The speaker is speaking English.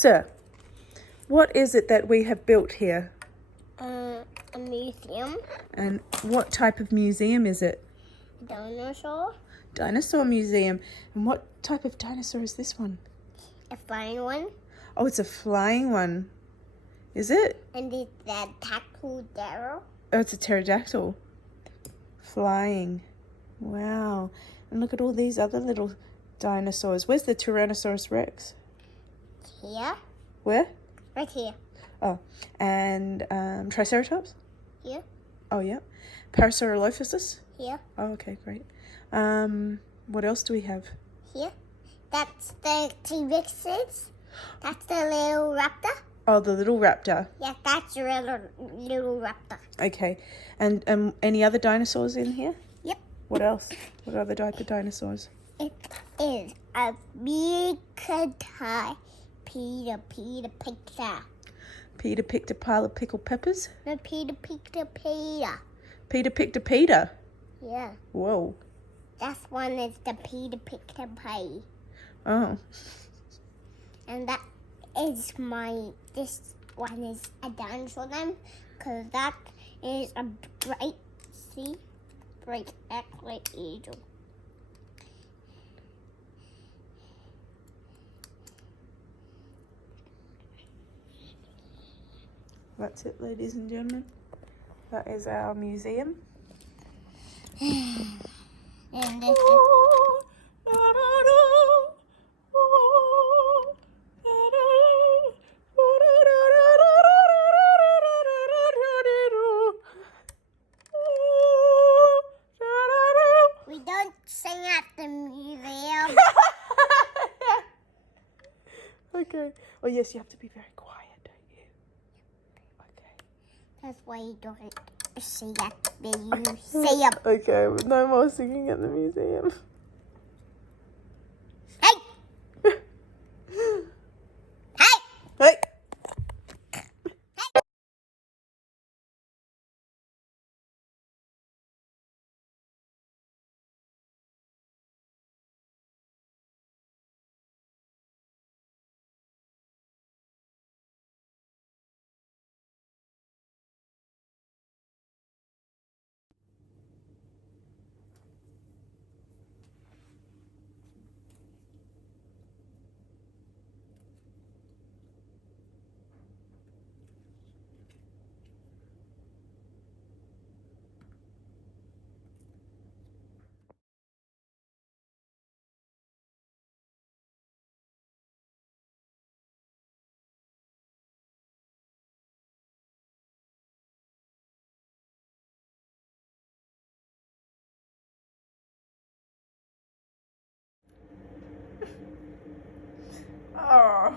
Sir, what is it that we have built here? A museum. And what type of museum is it? Dinosaur. Dinosaur museum. And what type of dinosaur is this one? A flying one. Oh, it's a flying one. Is it? And it's that pterodactyl. Oh, it's a pterodactyl. Flying. Wow. And look at all these other little dinosaurs. Where's the Tyrannosaurus Rex? Here. Where? Right here. Oh, and Triceratops? Here. Oh, yeah. Parasaurolophus? Here. Oh, okay, great. What else do we have? Here. That's the T-Rexes. That's the little raptor. Oh, the little raptor. Yeah, that's a little raptor. Okay. And any other dinosaurs in here? Yep. What else? What other type of dinosaurs? It is a big tie. Peter picked up. Peter picked a pile of pickled peppers? No, Peter picked a Peter. Peter picked a Peter? Yeah. Whoa. That one is the Peter picked a pie. Oh. And that is this one is a dinosaur name, because that is a bright aqua eagle. That's it, ladies and gentlemen. That is our museum. And this is we don't sing at the museum. Okay. Oh, yes, you have to be very quiet, don't you? Okay. That's why you don't sing at the museum. Okay, no more singing at the museum. Hey! Hey! Hey! Oh.